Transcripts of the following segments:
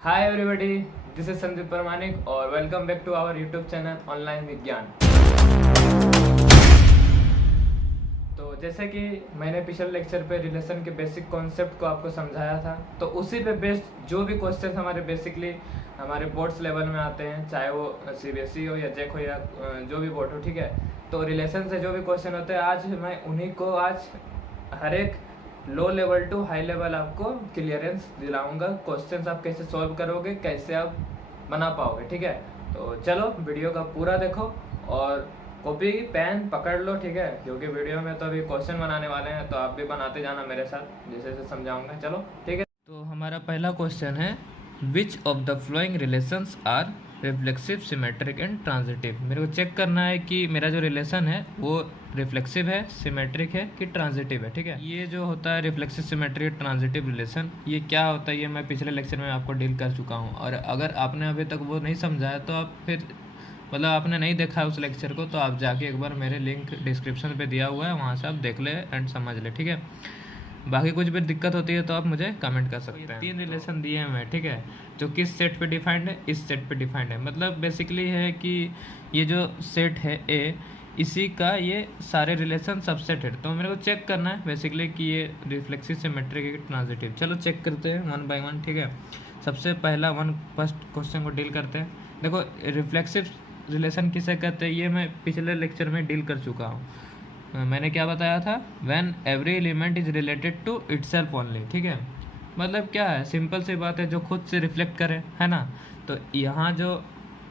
Hi everybody, this is Sandeep Paramanik और welcome back to our YouTube channel online Vigyan. तो जैसे कि मैंने पिछले लेक्चर पे रिलेशन के बेसिक कॉन्सेप्ट को आपको समझाया था, तो उसी पे बेस्ड जो भी क्वेश्चन हमारे बेसिकली हमारे बोर्ड्स लेवल में आते हैं, चाहे वो सीबीएसई हो या जेक हो या जो भी बोर्ड हो, ठीक है। तो रिलेशन से जो भी क्वेश्चन होते हैं, आज मैं उन्हीं को आज हर एक low level to high level आपको क्लियरेंस दिलाऊंगा। क्वेश्चंस आप कैसे सॉल्व करोगे, कैसे आप बना पाओगे, ठीक है। तो चलो वीडियो का पूरा देखो और कॉपी पेन पकड़ लो, ठीक है, क्योंकि वीडियो में तो अभी क्वेश्चन बनाने वाले हैं, तो आप भी बनाते जाना मेरे साथ, जैसे जैसे समझाऊंगा। चलो ठीक है। तो हमारा पहला क्वेश्चन है, which of the following relations are reflexive, symmetric and transitive. मेरे को चेक करना है कि मेरा जो रिलेशन है वो रिफ्लेक्सिव है, सिमेट्रिक है कि ट्रांजिटिव है, ठीक है। ये जो होता है रिफ्लेक्सिव, सिमेट्रिक, ट्रांजिटिव रिलेशन, ये क्या होता है ये मैं पिछले लेक्चर में आपको डील कर चुका हूँ। और अगर आपने अभी तक वो नहीं समझा है तो आप फिर मतलब आपने नहीं देखा है उस लेक्चर को, तो आप जाके एक बार मेरे लिंक डिस्क्रिप्शन पे दिया हुआ है, वहाँ से आप देख ले एंड समझ ले, ठीक है। बाकी कुछ भी दिक्कत होती है तो आप मुझे कमेंट कर सकते हैं। 3 रिलेशन दिए हैं मैं, ठीक है, जो किस सेट पे डिफाइंड है, इस सेट पे डिफाइंड है। मतलब बेसिकली है कि ये जो सेट है ए, इसी का ये सारे रिलेशन सबसेट है। तो मेरे को चेक करना है बेसिकली कि ये रिफ्लेक्सिव, सिमेट्रिक है कि ट्रांजिटिव। चलो चेक करते हैं वन बाय वन, ठीक है। सबसे पहला फर्स्ट क्वेश्चन को डील करते हैं। देखो रिफ्लेक्सिव रिलेशन किसे कहते हैं ये मैं पिछले लेक्चर में डील कर चुका हूँ। मैंने क्या बताया था, when every element is related to itself only, ठीक है। मतलब क्या है, सिंपल सी बात है, जो खुद से रिफ्लेक्ट करे, है ना। तो यहाँ जो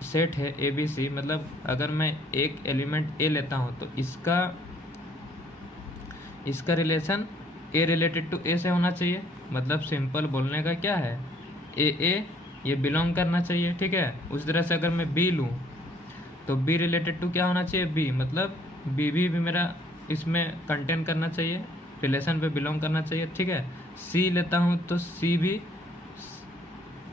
सेट है ए बी सी, मतलब अगर मैं एक एलिमेंट ए लेता हूँ तो इसका रिलेशन ए रिलेटेड टू ए से होना चाहिए। मतलब सिंपल बोलने का क्या है, ए ये बिलोंग करना चाहिए, ठीक है। उस तरह से अगर मैं बी लूँ तो बी रिलेटेड टू क्या होना चाहिए, बी, मतलब बी भी मेरा इसमें कंटेन करना चाहिए, रिलेशन पे बिलोंग करना चाहिए, ठीक है। सी लेता हूँ तो सी भी,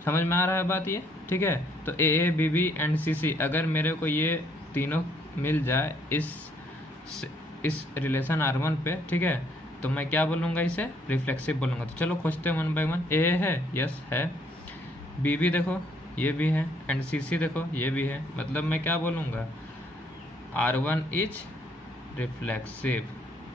समझ में आ रहा है बात ये, ठीक है। तो ए बी बी एंड सी सी, अगर मेरे को ये तीनों मिल जाए इस रिलेशन R1 पे, ठीक है, तो मैं क्या बोलूँगा, इसे रिफ्लेक्सिव बोलूँगा। तो चलो खोजते हैं वन बाय वन। ए है, यस है, बी भी देखो ये भी है, एंड सी सी देखो ये भी है। मतलब मैं क्या बोलूँगा, R1 इज रिफ्लेक्सिव।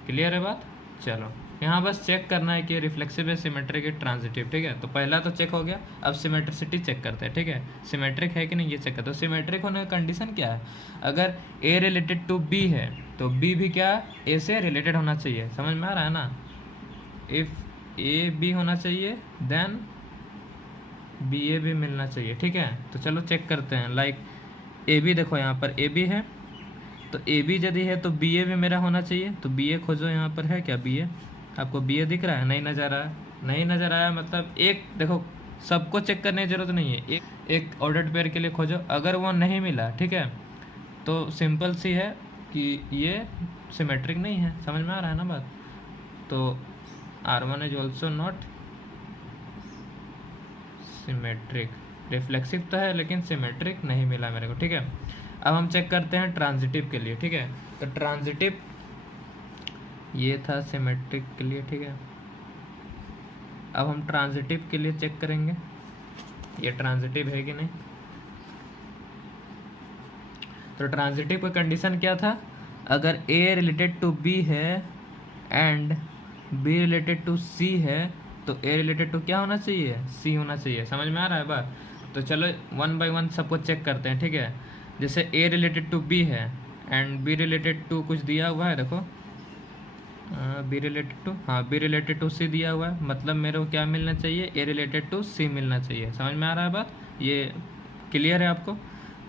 क्लियर है बात। चलो यहाँ बस चेक करना है कि रिफ्लेक्सिव है, सिमेट्रिक है, ट्रांजिटिव, ठीक है। तो पहला तो चेक हो गया, अब सिमेट्रिसिटी चेक करते हैं, ठीक है। सिमेट्रिक है कि नहीं ये चेक करते हैं। तो सिमेट्रिक होने का कंडीशन क्या है, अगर ए रिलेटेड टू बी है तो बी भी क्या ए से रिलेटेड होना चाहिए, समझ में आ रहा है ना। इफ ए बी होना चाहिए देन बी ए भी मिलना चाहिए, ठीक है। तो चलो चेक करते हैं। लाइक ए बी देखो, यहाँ पर ए बी है, तो ए बी यदि है तो बी ए भी मेरा होना चाहिए। तो बी ए खोजो, यहाँ पर है क्या बी ए, आपको बी ए दिख रहा है, नहीं नज़र आया, नहीं नज़र आया। मतलब एक देखो, सबको चेक करने की जरूरत नहीं है, एक ऑर्डर्ड पेयर के लिए खोजो। अगर वो नहीं मिला, ठीक है, तो सिंपल सी है कि ये सिमेट्रिक नहीं है, समझ में आ रहा है ना बात। तो R1 is also not symmetric, reflexive तो है लेकिन सिमेट्रिक नहीं मिला मेरे को, ठीक है। अब हम चेक करते हैं ट्रांजिटिव के लिए, ठीक है। तो ट्रांजिटिव ये था सिमेट्रिक के लिए, ठीक है। अब हम ट्रांजिटिव के लिए चेक करेंगे ये ट्रांजिटिव है कि नहीं। तो ट्रांजिटिव का कंडीशन क्या था, अगर ए रिलेटेड टू बी है एंड बी रिलेटेड टू सी है तो ए रिलेटेड टू क्या होना चाहिए, सी होना चाहिए। समझ में आ रहा है बात। तो चलो वन बाय वन सबको चेक करते हैं, ठीक है। जैसे ए रिलेटेड टू बी है एंड बी रिलेटेड टू कुछ दिया हुआ है, देखो बी रिलेटेड टू, हाँ बी रिलेटेड टू सी दिया हुआ है। मतलब मेरे को क्या मिलना चाहिए, ए रिलेटेड टू सी मिलना चाहिए। समझ में आ रहा है बात, ये क्लियर है आपको।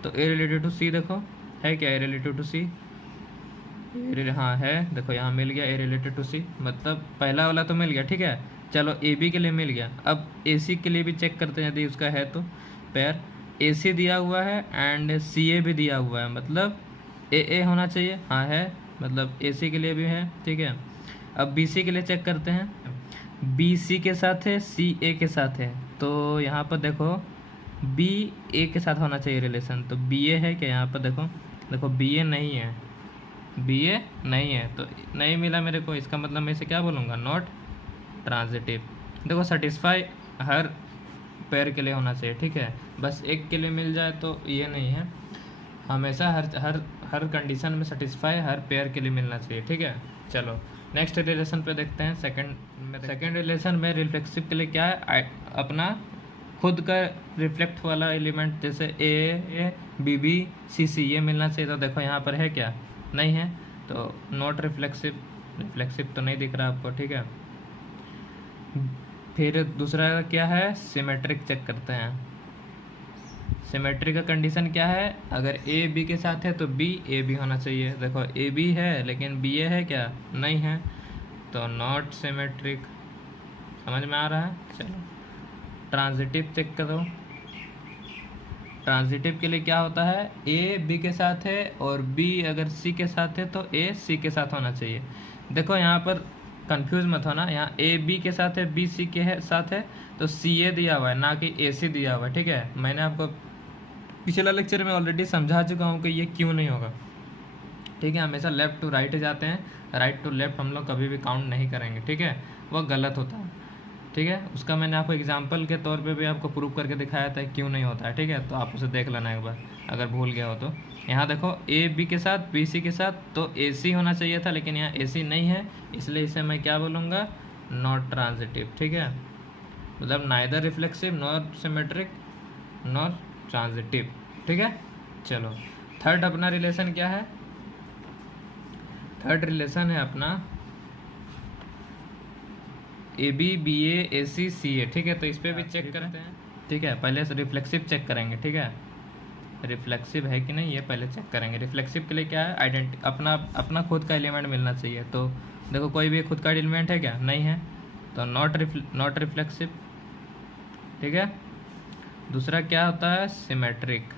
तो ए रिलेटेड टू सी देखो है क्या, ए रिलेटेड टू सी, हाँ है, देखो यहाँ मिल गया ए रिलेटेड टू सी, मतलब पहला वाला तो मिल गया, ठीक है। चलो ए बी के लिए मिल गया, अब ए सी के लिए भी चेक करते हैं यदि उसका है तो। पेयर ए सी दिया हुआ है एंड सी ए भी दिया हुआ है, मतलब ए होना चाहिए, हाँ है, मतलब ए सी के लिए भी है, ठीक है। अब बी सी के लिए चेक करते हैं, बी सी के साथ है, सी ए के साथ है। तो यहाँ पर देखो बी ए के साथ होना चाहिए रिलेशन, तो बी ए है क्या, यहाँ पर देखो, देखो बी ए नहीं है, बी ए नहीं है, तो नहीं मिला मेरे को। इसका मतलब मैं इसे क्या बोलूँगा, नॉट ट्रांजिटिव। देखो सेटिस्फाई हर पेयर के लिए होना चाहिए, ठीक है। बस एक के लिए मिल जाए तो ये नहीं है, हमेशा हर हर हर कंडीशन में सेटिस्फाई हर पेयर के लिए मिलना चाहिए, ठीक है। चलो नेक्स्ट रिलेशन पे देखते हैं। सेकंड रिलेशन में रिफ्लेक्सिव के लिए क्या है, अपना खुद का रिफ्लेक्ट वाला एलिमेंट, जैसे ए बी बी सी सी ये मिलना चाहिए। तो देखो यहाँ पर है क्या, नहीं है, तो नॉट रिफ्लेक्सिव। रिफ्लेक्सिव तो नहीं दिख रहा आपको, ठीक है। फिर दूसरा क्या है, सिमेट्रिक चेक करते हैं। सिमेट्री का कंडीशन क्या है, अगर ए बी के साथ है तो बी ए बी होना चाहिए। देखो ए बी है लेकिन बी ए है क्या, नहीं है, तो नॉट सिमेट्रिक। समझ में आ रहा है। चलो ट्रांजिटिव चेक करो। ट्रांजिटिव के लिए क्या होता है, ए बी के साथ है और बी अगर सी के साथ है तो ए सी के साथ होना चाहिए। देखो यहाँ पर कंफ्यूज मत होना, यहाँ ए बी के साथ है, बी सी के साथ है, तो सी ए दिया हुआ है ना कि ए सी दिया हुआ है, ठीक है। मैंने आपको पिछला लेक्चर में ऑलरेडी समझा चुका हूँ कि ये क्यों नहीं होगा, ठीक है। हमेशा लेफ्ट टू राइट जाते हैं, राइट टू लेफ्ट हम लोग कभी भी काउंट नहीं करेंगे, ठीक है, वह गलत होता है, ठीक है। उसका मैंने आपको एग्जाम्पल के तौर पे भी आपको प्रूव करके दिखाया था क्यों नहीं होता है, ठीक है। तो आप उसे देख लेना एक बार अगर भूल गया हो तो। यहाँ देखो ए बी के साथ बी सी के साथ तो ए सी होना चाहिए था, लेकिन यहाँ ए सी नहीं है, इसलिए इसे मैं क्या बोलूँगा, नॉट ट्रांजिटिव, ठीक है। मतलब neither reflexive not symmetric not transitive, ठीक है। चलो थर्ड अपना रिलेशन क्या है, थर्ड रिलेशन है अपना ए बी बी ए सी सी ए, ठीक है। तो इस पर भी चेक करते हैं, ठीक है। पहले से रिफ्लेक्सिव चेक करेंगे, ठीक है, रिफ्लेक्सिव है कि नहीं ये पहले चेक करेंगे। रिफ्लेक्सिव के लिए क्या है, अपना खुद का एलिमेंट मिलना चाहिए। तो देखो कोई भी खुद का एलिमेंट है क्या, नहीं है, तो नॉट रिफ्लेक्सिव, ठीक है। दूसरा क्या होता है, सिमेट्रिक।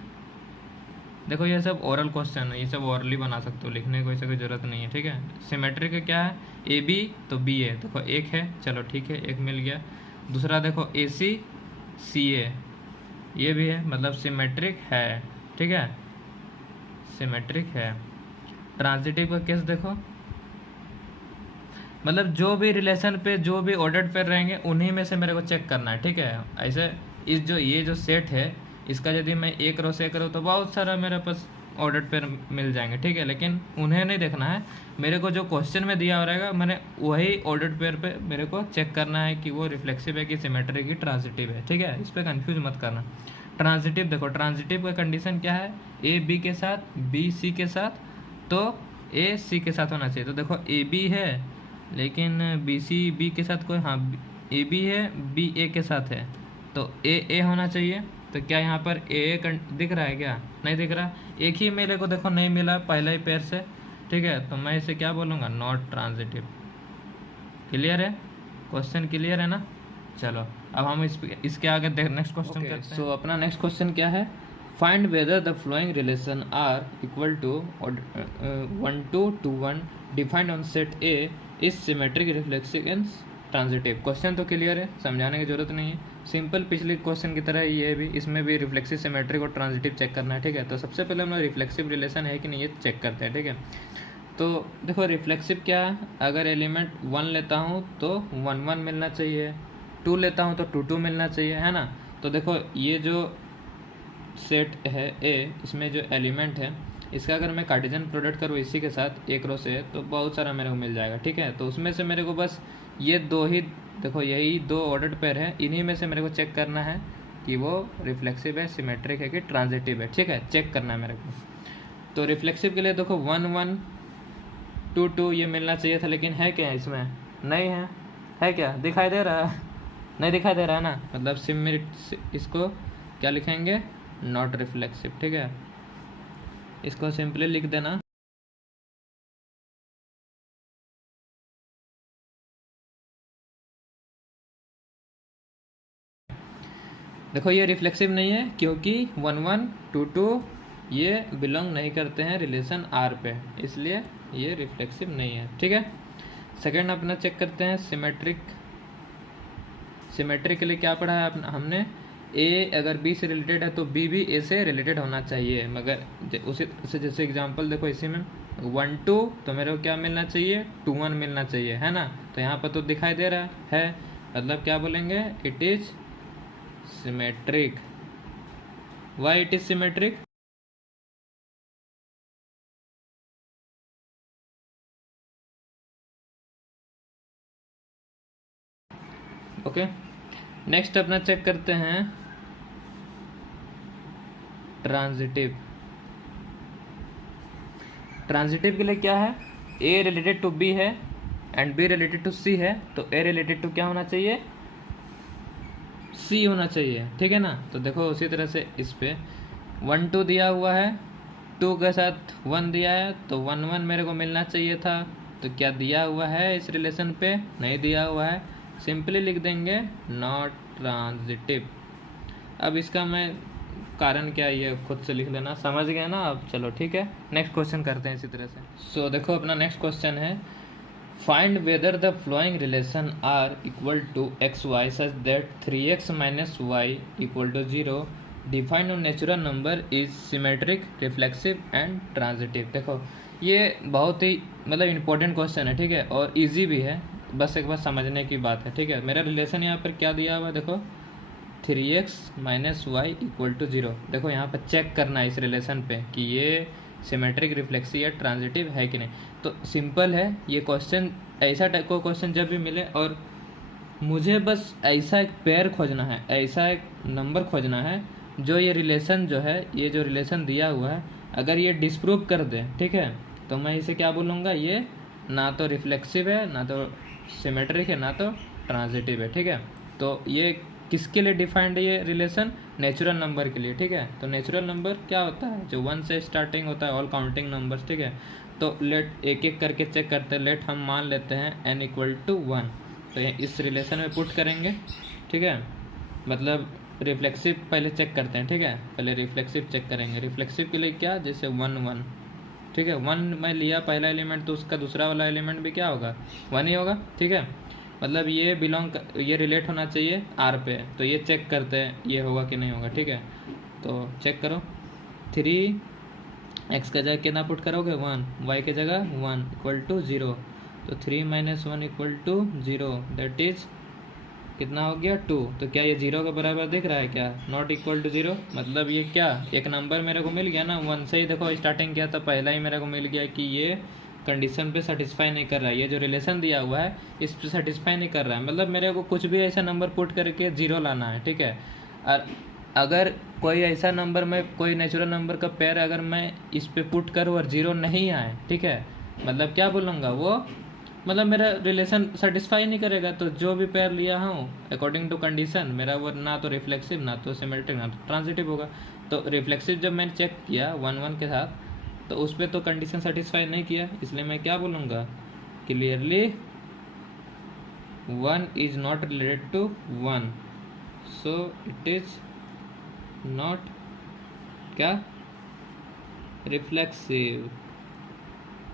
देखो ये सब ओरल क्वेश्चन है, ये सब ओरली बना सकते हो, लिखने की कोई ज़रूरत नहीं है, ठीक है। सिमेट्रिक का क्या है, ए बी तो बी ए, देखो एक है, चलो ठीक है, एक मिल गया। दूसरा देखो ए सी सी ए, ये भी है, मतलब सिमेट्रिक है, ठीक है, सिमेट्रिक है। ट्रांजिटिव का केस देखो, मतलब जो भी रिलेशन पे जो भी ऑर्डर्ड पेयर रहेंगे उन्हीं में से मेरे को चेक करना है, ठीक है। ऐसे ये जो सेट है इसका यदि मैं एक रो से करूँ तो बहुत सारा मेरे पास ऑर्डर्ड पेयर मिल जाएंगे, ठीक है। लेकिन उन्हें नहीं देखना है, मेरे को जो क्वेश्चन में दिया हो रहेगा मैंने वही ऑर्डर्ड पेयर पे मेरे को चेक करना है कि वो रिफ्लेक्सिव है कि सिमेट्रिक की ट्रांजिटिव है, ठीक है। इस पर कन्फ्यूज मत करना। ट्रांजिटिव देखो, ट्रांजिटिव का कंडीशन क्या है, ए बी के साथ बी सी के साथ तो ए सी के साथ होना चाहिए। तो देखो ए बी है लेकिन बी सी बी के साथ कोई, हाँ ए बी है बी ए के साथ है तो ए होना चाहिए। तो क्या यहाँ पर ए दिख रहा है क्या, नहीं दिख रहा, एक ही मेरे को देखो नहीं मिला पहला ही पेयर से, ठीक है। तो मैं इसे क्या बोलूँगा, नॉट ट्रांजिटिव। क्लियर है, क्वेश्चन क्लियर है ना। चलो अब हम इसके आगे नेक्स्ट क्वेश्चन करते हैं। सो अपना नेक्स्ट क्वेश्चन क्या है, find whether the following relation R equal to 1 to 1 defined on set A is symmetric reflexive and transitive. Question तो क्लियर है, समझाने की जरूरत नहीं है, सिंपल पिछले क्वेश्चन की तरह ये भी, इसमें भी रिफ्लेक्सिव सिमेट्रिक और ट्रांजिटिव चेक करना है, ठीक है। तो सबसे पहले हम लोग रिफ्लेक्सिव रिलेशन है कि नहीं ये चेक करते हैं, ठीक है। तो देखो रिफ्लेक्सिव क्या है, अगर एलिमेंट 1 लेता हूँ तो 1 1 मिलना चाहिए, 2 लेता हूँ तो 2 2 मिलना चाहिए, है ना। तो देखो ये जो सेट है ए, इसमें जो एलिमेंट है इसका अगर मैं कार्टेशियन प्रोडक्ट करूँ इसी के साथ एक रो से तो बहुत सारा मेरे को मिल जाएगा, ठीक है। तो उसमें से मेरे को बस ये दो ही, देखो यही दो ऑर्डर्ड पेयर है, इन्हीं में से मेरे को चेक करना है कि वो रिफ्लेक्सिव है, सिमेट्रिक है कि ट्रांजिटिव है, ठीक है, चेक करना है मेरे को। तो रिफ्लेक्सिव के लिए देखो 1 1 2 2 ये मिलना चाहिए था, लेकिन है क्या इसमें, नहीं है क्या, दिखाई दे रहा है, नहीं दिखाई दे रहा है ना, मतलब इसको क्या लिखेंगे, नॉट रिफ्लेक्सिव, ठीक है। इसको सिंपली लिख देना, देखो ये रिफ्लेक्सिव नहीं है क्योंकि 1 1 2 2 ये बिलोंग नहीं करते हैं रिलेशन आर पे, इसलिए ये रिफ्लेक्सिव नहीं है, ठीक है। सेकंड अपना चेक करते हैं सिमेट्रिक। सिमेट्रिक के लिए क्या पढ़ा है हमने, ए अगर बी से रिलेटेड है तो बी भी ए से रिलेटेड होना चाहिए, मगर उसी जैसे एग्जांपल देखो इसी में 1 2 तो मेरे को क्या मिलना चाहिए, 2 1 मिलना चाहिए, है ना। तो यहाँ पर तो दिखाई दे रहा है, मतलब क्या बोलेंगे, it is symmetric. Why it is symmetric? Okay, next अपना चेक करते हैं ट्रांजिटिव। ट्रांजिटिव के लिए क्या है, ए रिलेटेड टू बी है एंड बी रिलेटेड टू सी है, तो ए रिलेटेड टू क्या होना चाहिए, सी होना चाहिए, ठीक है ना। तो देखो उसी तरह से इस पे 1 2 दिया हुआ है, 2 के साथ 1 दिया है, तो 1 1 मेरे को मिलना चाहिए था। तो क्या दिया हुआ है इस रिलेशन पे, नहीं दिया हुआ है, सिंपली लिख देंगे नॉट ट्रांजिटिव। अब इसका मैं कारण क्या है ये खुद से लिख लेना, समझ गए ना आप। चलो ठीक है, नेक्स्ट क्वेश्चन करते हैं इसी तरह से। सो देखो अपना नेक्स्ट क्वेश्चन है, find whether the following relation R equal to x y such that 3x minus y equal to 0 defined on natural number is symmetric, reflexive and transitive. देखो ये बहुत ही मतलब इम्पोर्टेंट क्वेश्चन है, ठीक है, और इजी भी है, बस एक बार समझने की बात है, ठीक है। मेरा रिलेशन यहाँ पर क्या दिया हुआ है, देखो 3x minus y equal to 0। देखो यहाँ पर चेक करना है इस रिलेशन पे कि ये सिमेट्रिक, रिफ्लेक्सिव या ट्रांजिटिव है कि नहीं। तो सिंपल है ये क्वेश्चन, ऐसा टाइप का क्वेश्चन जब भी मिले और मुझे बस ऐसा एक पेयर खोजना है, ऐसा एक नंबर खोजना है जो ये रिलेशन जो है, ये जो रिलेशन दिया हुआ है अगर ये डिस्प्रूव कर दे, ठीक है, तो मैं इसे क्या बोलूँगा, ये ना तो रिफ्लेक्सिव है, ना तो सिमेट्रिक है, ना तो ट्रांजिटिव है, ठीक है। तो ये किसके लिए डिफाइंड है ये रिलेशन, नेचुरल नंबर के लिए, ठीक है। तो नेचुरल नंबर क्या होता है, जो 1 से स्टार्टिंग होता है, ऑल काउंटिंग नंबर्स, ठीक है। तो लेट एक एक करके चेक करते हैं, लेट हम मान लेते हैं n इक्वल टू 1, तो ये इस रिलेशन में पुट करेंगे, ठीक है। मतलब रिफ्लेक्सिव पहले चेक करते हैं, ठीक है, पहले रिफ्लेक्सिव चेक करेंगे। रिफ्लेक्सिव के लिए क्या, जैसे 1 1, ठीक है, 1 मैं लिया पहला एलिमेंट, तो उसका दूसरा वाला एलिमेंट भी क्या होगा, 1 ही होगा, ठीक है। मतलब ये ये रिलेट होना चाहिए आर पे, तो ये चेक करते हैं ये होगा कि नहीं होगा, ठीक है। तो चेक करो, 3x का जगह कितना पुट करोगे 1, y के जगह 1 इक्वल टू 0, तो 3 minus 1 equal to 0, that is कितना हो गया 2। तो क्या ये 0 के बराबर दिख रहा है क्या, नॉट इक्वल टू 0, मतलब ये क्या एक नंबर मेरे को मिल गया ना, 1 से ही देखो स्टार्टिंग किया था, पहला ही मेरे को मिल गया कि ये कंडीशन पे सेटिस्फाई नहीं कर रहा है, ये जो रिलेशन दिया हुआ है इस पे सेटिस्फाई नहीं कर रहा है, मतलब मेरे को कुछ भी ऐसा नंबर पुट करके 0 लाना है, ठीक है। और अगर कोई ऐसा नंबर में कोई नेचुरल नंबर का पेयर अगर मैं इस पे पुट करूँ और 0 नहीं आए, ठीक है, मतलब क्या बोलूँगा वो, मतलब मेरा रिलेशन सेटिस्फाई नहीं करेगा। तो जो भी पेयर लिया हूँ अकॉर्डिंग टू कंडीशन मेरा वो ना तो रिफ्लेक्सिव, ना तो सिमेट्रिक, ना तो ट्रांजिटिव होगा। तो रिफ्लेक्सिव जब मैंने चेक किया 1 1 के साथ, तो उस पर तो कंडीशन सेटिस्फाई नहीं किया, इसलिए मैं क्या बोलूँगा, clearly 1 is not related to 1, so it is not क्या, रिफ्लेक्सिव,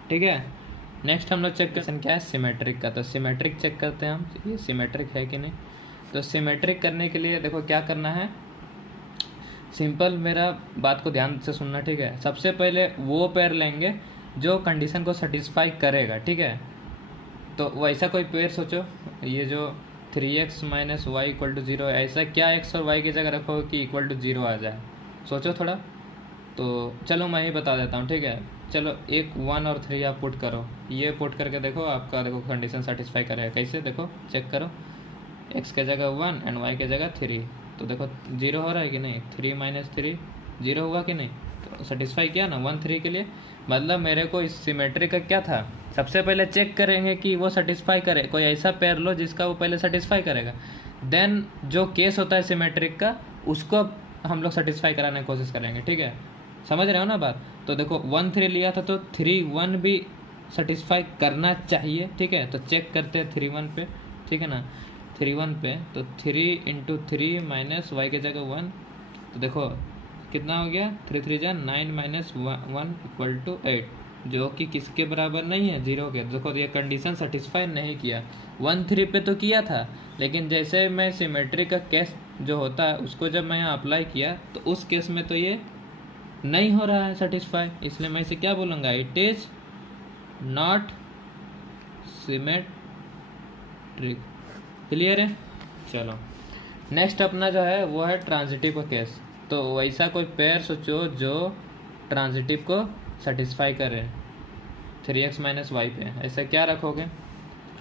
ठीक है। नेक्स्ट हम लोग चेक करते हैं क्या है, सिमेट्रिक का। तो सिमेट्रिक चेक करते हैं हम, ये सिमेट्रिक है कि नहीं। तो सिमेट्रिक करने के लिए देखो क्या करना है, सिंपल, मेरा बात को ध्यान से सुनना, ठीक है। सबसे पहले वो पेयर लेंगे जो कंडीशन को सेटिस्फाई करेगा, ठीक है। तो वैसा कोई पेयर सोचो, ये जो 3x minus y equal to 0, ऐसा क्या x और y की जगह रखो कि इक्वल टू 0 आ जाए, सोचो थोड़ा। तो चलो मैं ही बता देता हूँ, ठीक है। चलो एक 1 और 3 आप पुट करो, ये पुट करके देखो आपका, देखो कंडीशन सेटिस्फाई करेगा कैसे, देखो चेक करो, x के जगह 1 एंड y के जगह 3, तो देखो 0 हो रहा है कि नहीं, 3 माइनस 3 0 हुआ कि नहीं, तो सेटिस्फाई किया ना 1 3 के लिए। मतलब मेरे को इस सिमेट्री का क्या था, सबसे पहले चेक करेंगे कि वो सेटिस्फाई करे, कोई ऐसा पेयर लो जिसका वो पहले सेटिस्फाई करेगा, देन जो केस होता है सिमेट्रिक का उसको हम लोग सेटिस्फाई कराने की कोशिश करेंगे, ठीक है, समझ रहे हो ना बात। तो देखो 1 3 लिया था, तो 3 1 भी सेटिस्फाई करना चाहिए, ठीक है। तो चेक करते हैं 3 1 पे, ठीक है ना, 3 1 पे, तो 3 इंटू 3 माइनस वाई के जगह 1, तो देखो कितना हो गया, 3 3 जा 9 माइनस 1 इक्वल टू 8, जो कि किसके बराबर नहीं है, 0 के। देखो ये कंडीशन सेटिस्फाई नहीं किया, 1 3 पे तो किया था, लेकिन जैसे मैं सिमेट्री का केस जो होता है उसको जब मैं यहाँ अप्लाई किया तो उस केस में तो ये नहीं हो रहा है सेटिस्फाई, इसलिए मैं इसे क्या बोलूँगा, it is not symmetric. Clear है, चलो नेक्स्ट अपना जो है वो है ट्रांजिटिव का केस। तो वैसा कोई पेयर सोचो जो ट्रांजिटिव को सेटिस्फाई करे 3x माइनस वाई पे। ऐसा क्या रखोगे?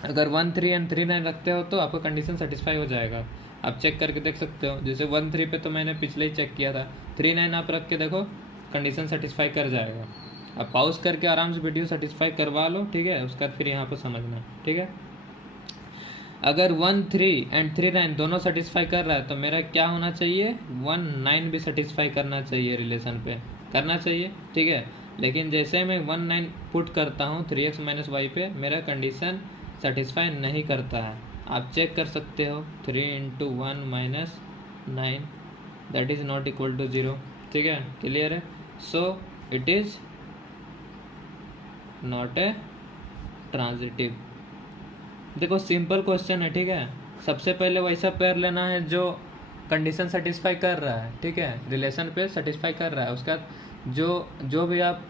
अगर 1 3 एंड 3 9 रखते हो तो आपका कंडीशन सेटिस्फाई हो जाएगा। आप चेक करके देख सकते हो, जैसे 1 3 पे तो मैंने पिछले ही चेक किया था, 3 9 आप रख के देखो कंडीशन सेटिस्फाई कर जाएगा। अब पॉज करके आराम से वीडियो सेटिस्फाई करवा लो, ठीक है, उसके बाद फिर यहाँ पर समझना, ठीक है। अगर 1 3 एंड 3 9 दोनों सेटिस्फाई कर रहा है तो मेरा क्या होना चाहिए? 1 9 भी सेटिस्फाई करना चाहिए, रिलेशन पे करना चाहिए, ठीक है। लेकिन जैसे मैं 1 9 पुट करता हूँ 3x माइनस वाई पे, मेरा कंडीशन सेटिस्फाई नहीं करता है। आप चेक कर सकते हो, 3 into 1 minus 9 that is not equal to 0, ठीक है, क्लियर है। So it is not a transitive. देखो सिंपल क्वेश्चन है, ठीक है। सबसे पहले वैसा पेयर लेना है जो कंडीशन सेटिस्फाई कर रहा है, ठीक है, रिलेशन पे सेटिस्फाई कर रहा है। उसके बाद जो भी आप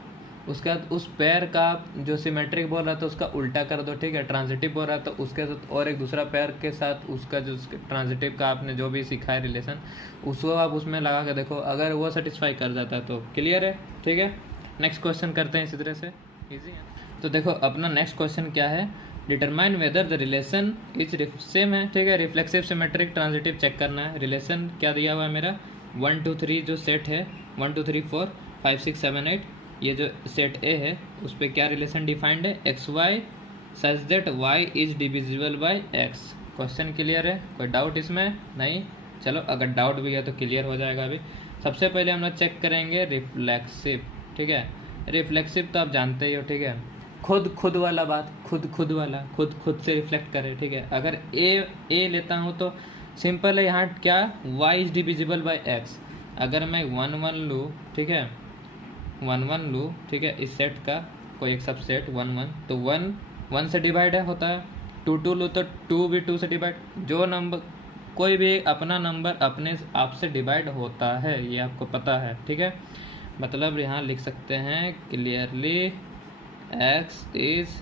उसके बाद उस पेयर का जो सिमेट्रिक बोल रहा है तो उसका उल्टा कर दो, ठीक है। ट्रांजिटिव बोल रहा है तो उसके साथ और एक दूसरा पेयर के साथ उसका जो ट्रांजिटिव का आपने जो भी सीखा है रिलेशन, उसको आप उसमें लगा के देखो, अगर वो सेटिस्फाई कर जाता है तो क्लियर है, ठीक है। नेक्स्ट क्वेश्चन करते हैं इसी तरह से, ईजी है। तो देखो अपना नेक्स्ट क्वेश्चन क्या है, determine whether the relation is same है, ठीक है। रिफ्लेक्सिव सिमेट्रिक ट्रांजिटिव चेक करना है। रिलेशन क्या दिया हुआ है मेरा, 1 2 3 जो सेट है, 1 2 3 4 5 6 7 8, ये जो सेट ए है उस पर क्या रिलेशन डिफाइंड है, x y such that y is divisible by x. Question clear है, कोई डाउट इसमें नहीं? चलो अगर डाउट भी है तो क्लियर हो जाएगा अभी। सबसे पहले हम लोग चेक करेंगे रिफ्लेक्सिव, ठीक है। रिफ्लेक्सिव तो आप जानते ही हो, ठीक है, खुद वाला बात, खुद वाला, खुद से रिफ्लेक्ट करे, ठीक है। अगर ए लेता हूँ तो सिंपल है, यहाँ क्या, y is divisible by x. अगर मैं 1 1 लूँ, ठीक है, 1 1 लूँ, ठीक है, इस सेट का कोई एक सबसेट 1 1, तो 1 1 से डिवाइड है होता है। 2 2 लूँ तो 2 भी 2 से डिवाइड, जो नंबर कोई भी अपना नंबर अपने आप से डिवाइड होता है, ये आपको पता है, ठीक है। मतलब यहाँ लिख सकते हैं clearly x is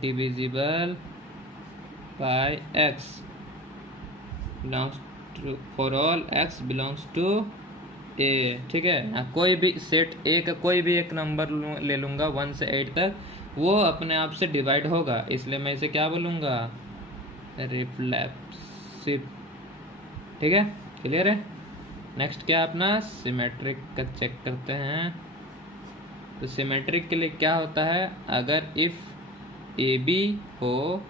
divisible by x belongs to, for all x belongs to a, ठीक है। यहाँ कोई भी सेट ए का कोई भी एक नंबर ले लूँगा 1 से 8 तक, वो अपने आप से डिवाइड होगा, इसलिए मैं इसे क्या बोलूँगा, रिफ्लेक्सिव, ठीक है, क्लियर है। नेक्स्ट क्या अपना सिमेट्रिक का चेक करते हैं। तो सिमेट्रिक के लिए क्या होता है, अगर इफ़ ए बी हो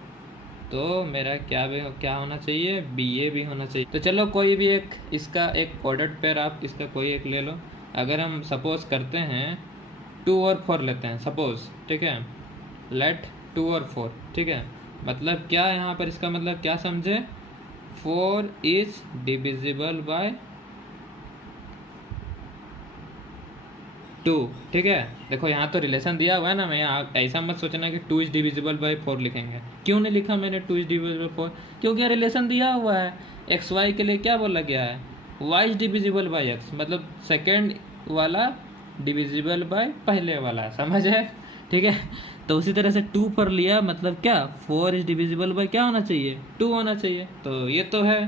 तो मेरा क्या होना चाहिए, बी ए भी होना चाहिए। तो चलो कोई भी एक इसका एक ऑर्डर्ड पेयर आप इसका कोई एक ले लो। अगर हम सपोज करते हैं 2 और 4 लेते हैं सपोज, ठीक है, लेट 2 और 4, ठीक है। मतलब क्या यहाँ पर इसका मतलब क्या समझे, 4 इज डिविजिबल बाय 2, ठीक है। देखो यहाँ तो रिलेशन दिया हुआ है ना, मैं यहाँ ऐसा मत सोचना कि 2 इज डिविजिबल बाई 4 लिखेंगे। क्यों नहीं लिखा मैंने 2 इज डिविजिबल 4, क्योंकि रिलेशन दिया हुआ है। एक्स वाई के लिए क्या बोला गया है, y is divisible by x, मतलब सेकेंड वाला डिविजिबल बाय पहले वाला, समझ है, ठीक है। तो उसी तरह से 2 पर लिया, मतलब क्या, 4 इज डिविजिबल बाय क्या होना चाहिए, 2 होना चाहिए। तो ये तो है,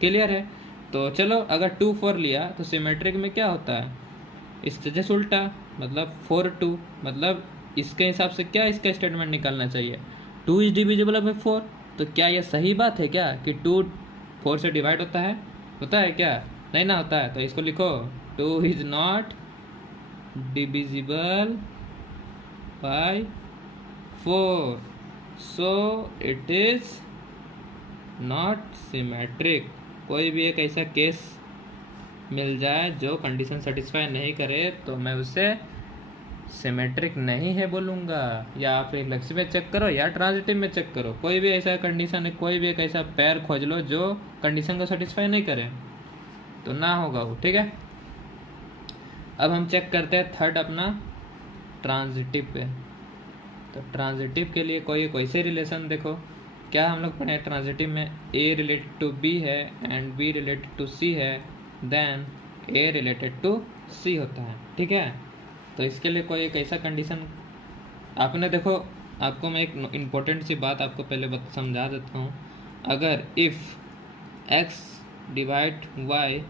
क्लियर है। तो चलो अगर 2 4 लिया तो सिमेट्रिक में क्या होता है, इससे जैसे उल्टा, मतलब 4 2, मतलब इसके हिसाब से क्या इसका स्टेटमेंट निकालना चाहिए, 2 इज डिविजिबल बाय 4। तो क्या ये सही बात है क्या कि 2 4 से डिवाइड होता है क्या, नहीं ना होता है। तो इसको लिखो 2 is not divisible by 4, so it is not symmetric. कोई भी एक ऐसा केस मिल जाए जो कंडीशन सेटिस्फाई नहीं करे तो मैं उसे सिमेट्रिक नहीं है बोलूँगा। या आप रिफ्लेक्सिव में चेक करो या ट्रांजिटिव में चेक करो, कोई भी ऐसा कंडीशन है, कोई भी एक ऐसा पेयर खोज लो जो कंडीशन को सेटिस्फाई नहीं करे तो ना होगा वो, ठीक है। अब हम चेक करते हैं थर्ड अपना ट्रांजिटिव पे। तो ट्रांजिटिव के लिए कोई ऐसे रिलेशन देखो, क्या हम लोग पढ़े ट्रांजिटिव में, ए रिलेटेड टू बी है एंड बी रिलेटेड टू सी है, देन ए रिलेटेड टू सी होता है, ठीक है। तो इसके लिए कोई एक ऐसा कंडीशन आपने देखो, आपको मैं एक इम्पोर्टेंट सी बात आपको पहले समझा देता हूँ। अगर if x divide y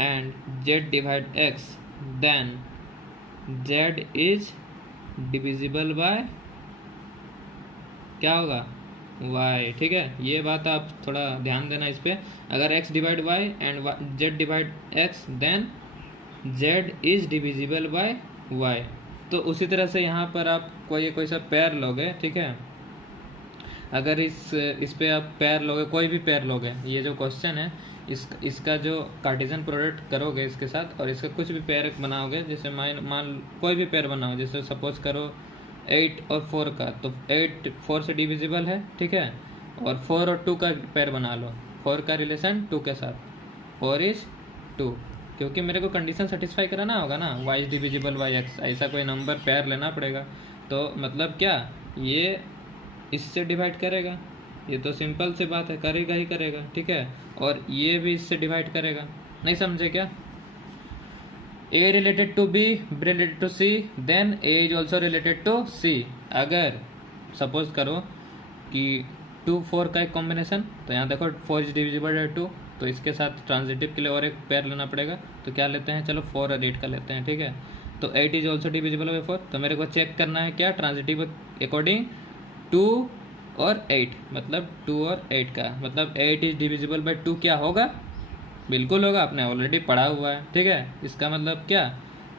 and z divide x, then z is divisible by क्या होगा, y। ठीक है, ये बात आप थोड़ा ध्यान देना इस पर। अगर x divide y and z divide x, then z is divisible by y। तो उसी तरह से यहाँ पर आप कोई सा पेयर लोगे, ठीक है, अगर इस पे आप पेयर लोगे, कोई भी पेयर लोगे, ये जो क्वेश्चन है इसका जो कार्टेशियन प्रोडक्ट करोगे इसके साथ और इसका कुछ भी पेयर बनाओगे, जैसे मान कोई भी पेयर बनाओ, जैसे सपोज करो 8 और 4 का, तो 8 4 से डिविजिबल है, ठीक है, और 4 और 2 का पेयर बना लो, 4 का रिलेशन 2 के साथ, 4 इज 2, क्योंकि मेरे को कंडीशन सेटिस्फाई कराना होगा ना, y is divisible by x, ऐसा कोई नंबर पेयर लेना पड़ेगा। तो मतलब क्या, ये इससे डिवाइड करेगा, ये तो सिंपल सी बात है, करेगा ही करेगा, ठीक है, और ये भी इससे डिवाइड करेगा। नहीं समझे क्या? a related to b related to c, then a is also related to c। अगर सपोज करो कि 2 4 का एक कॉम्बिनेशन, तो यहाँ देखो 4 इज डिविजिबल बाय 2, तो इसके साथ ट्रांजिटिव के लिए और एक पेयर लेना पड़ेगा, तो क्या लेते हैं, चलो 4 और 8 का लेते हैं, ठीक है। तो 8 इज ऑल्सो डिविजिबल बाय 4, तो मेरे को चेक करना है क्या, ट्रांजिटिव अकॉर्डिंग 2 और 8, मतलब 2 और 8 का, मतलब 8 इज डिविजिबल बाय 2 क्या होगा, बिल्कुल होगा, आपने ऑलरेडी पढ़ा हुआ है, ठीक है। इसका मतलब क्या,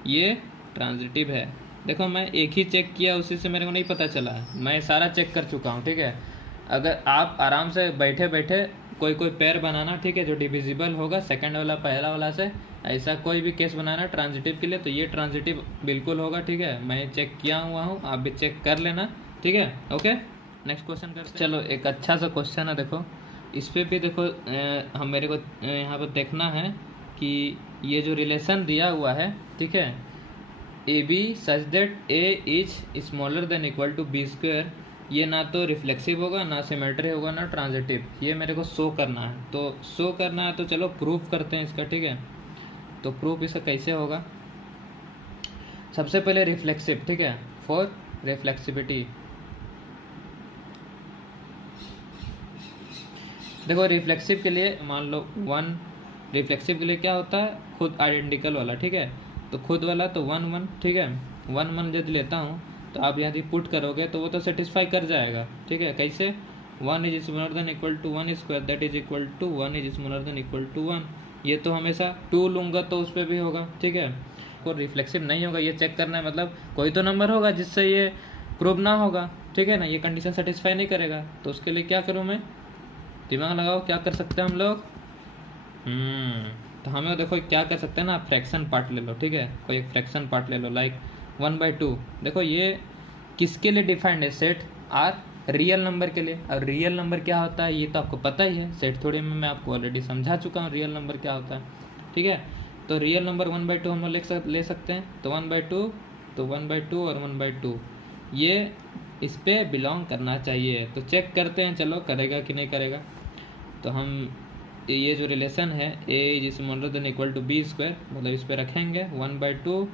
ये ट्रांजिटिव है। देखो मैं एक ही चेक किया, उसी से मेरे को नहीं पता चला, मैं सारा चेक कर चुका हूँ, ठीक है। अगर आप आराम से बैठे बैठे कोई पेयर बनाना, ठीक है, जो डिविजिबल होगा सेकंड वाला पहला वाला से, ऐसा कोई भी केस बनाना ट्रांजिटिव के लिए, तो ये ट्रांजिटिव बिल्कुल होगा, ठीक है, मैं चेक किया हुआ हूँ, आप भी चेक कर लेना, ठीक है। ओके, नेक्स्ट क्वेश्चन करते हैं। चलो एक अच्छा सा क्वेश्चन है, देखो इस पर भी देखो, हम मेरे को यहाँ पर देखना है कि ये जो रिलेशन दिया हुआ है, ठीक है, a b such that a is smaller than equal to b square, ये ना तो रिफ्लेक्सिव होगा, ना सिमेट्री होगा, ना ट्रांजिटिव, ये मेरे को शो करना है। तो शो करना है तो चलो प्रूफ करते हैं इसका, ठीक है। तो प्रूफ इसका कैसे होगा, सबसे पहले रिफ्लेक्सिव, ठीक है, फॉर रिफ्लेक्सिविटी। देखो रिफ्लेक्सिव के लिए मान लो 1, रिफ्लेक्सिव के लिए क्या होता है, खुद आइडेंटिकल वाला, ठीक है, तो खुद वाला तो 1 1, ठीक है, 1 1 यदि लेता हूँ तो आप यदि पुट करोगे तो वो तो सेटिस्फाई कर जाएगा, ठीक है। कैसे, 1 is smaller than equal to 1 square, that is equal to 1 is smaller than equal to 1, ये तो हमेशा 2 लूँगा तो उस पर भी होगा, ठीक है। और रिफ्लेक्सिव नहीं होगा, ये चेक करना है, मतलब कोई तो नंबर होगा जिससे ये प्रूव ना होगा, ठीक है ना, ये कंडीशन सेटिस्फाई नहीं करेगा, तो उसके लिए क्या करूँ मैं, दिमाग लगाओ, क्या कर सकते हैं हम लोग, तो हमें देखो क्या कर सकते हैं ना, फ्रैक्शन पार्ट ले लो, ठीक है, कोई एक फ्रैक्शन पार्ट ले लो, लाइक 1/2। देखो ये किसके लिए डिफाइंड है, सेट आर, रियल नंबर के लिए। अब रियल नंबर क्या होता है ये तो आपको पता ही है, सेट थ्योरी में मैं आपको ऑलरेडी समझा चुका हूँ रियल नंबर क्या होता है, ठीक है। तो रियल नंबर 1/2 हम लोग ले सकते हैं, तो 1/2, तो 1/2 और 1/2 ये इस पे बिलोंग करना चाहिए। तो चेक करते हैं, चलो करेगा कि नहीं करेगा। तो हम ये जो रिलेशन है a is smaller than equal to b square, मतलब इस पे रखेंगे 1/2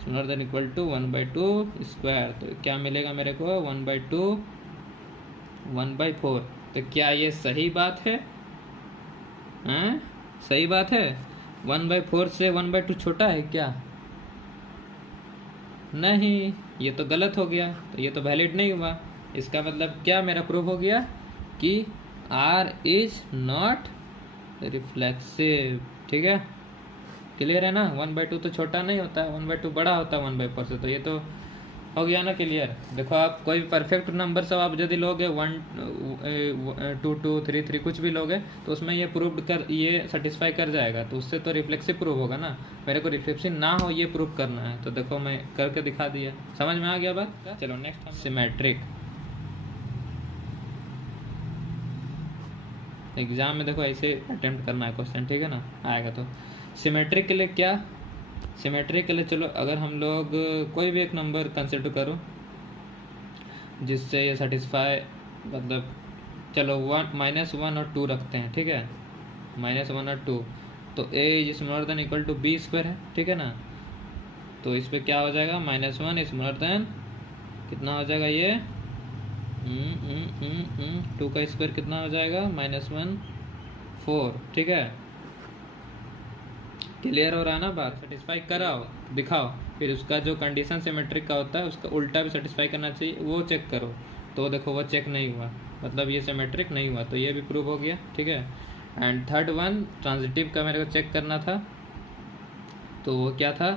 smaller than equal to 1/2 square, तो क्या मिलेगा मेरे को, 1/2 1/4। तो क्या ये सही बात है, हैं? सही बात है, 1/4 से 1/2 छोटा है क्या, नहीं, ये तो गलत हो गया, तो ये तो वैलिड नहीं हुआ। इसका मतलब क्या मेरा प्रूफ हो गया कि R इज नॉट रिफ्लेक्सिव, ठीक है, क्लियर है ना। 1/2 तो छोटा नहीं होता है, 1/2 बड़ा होता है 1/4 से, तो ये तो हो गया ना क्लियर। देखो आप कोई परफेक्ट नंबर सब आप यदि लोगे 1 2 2 3 3 कुछ भी लोगे तो उसमें ये प्रूव कर, ये सेटिस्फाई कर जाएगा, तो उससे तो रिफ्लेक्सिव प्रूव होगा ना। मेरे को रिफ्लेक्सिव ना हो ये प्रूव करना है, तो देखो मैं करके दिखा दिया, समझ में आ गया बात। चलो नेक्स्ट, सिमेट्रिक। एग्जाम में देखो ऐसे अटेम्प्ट करना है क्वेश्चन, ठीक है ना, आएगा। तो सिमेट्रिक के लिए क्या, सिमेट्रिक के लिए चलो अगर हम लोग कोई भी एक नंबर कंसिडर करो जिससे ये सेटिस्फाई, मतलब चलो 1 और 2 रखते हैं, ठीक है, -1 और 2, तो a is smaller than equal to b square है, ठीक है ना। तो इस पर क्या हो जाएगा, -1 स्मॉलर देन कितना हो जाएगा ये 2 का स्क्वायर कितना हो जाएगा, -1 4, ठीक है। क्लियर हो रहा है ना बात? सेटिस्फाई कराओ, दिखाओ, फिर उसका जो कंडीशन सिमेट्रिक का होता है उसका उल्टा भी सेटिस्फाई करना चाहिए, वो चेक करो। तो देखो वो चेक नहीं हुआ, मतलब ये सिमेट्रिक नहीं हुआ, तो ये भी प्रूव हो गया, ठीक है। एंड थर्ड वन ट्रांजिटिव का मेरे को चेक करना था, तो वो क्या था,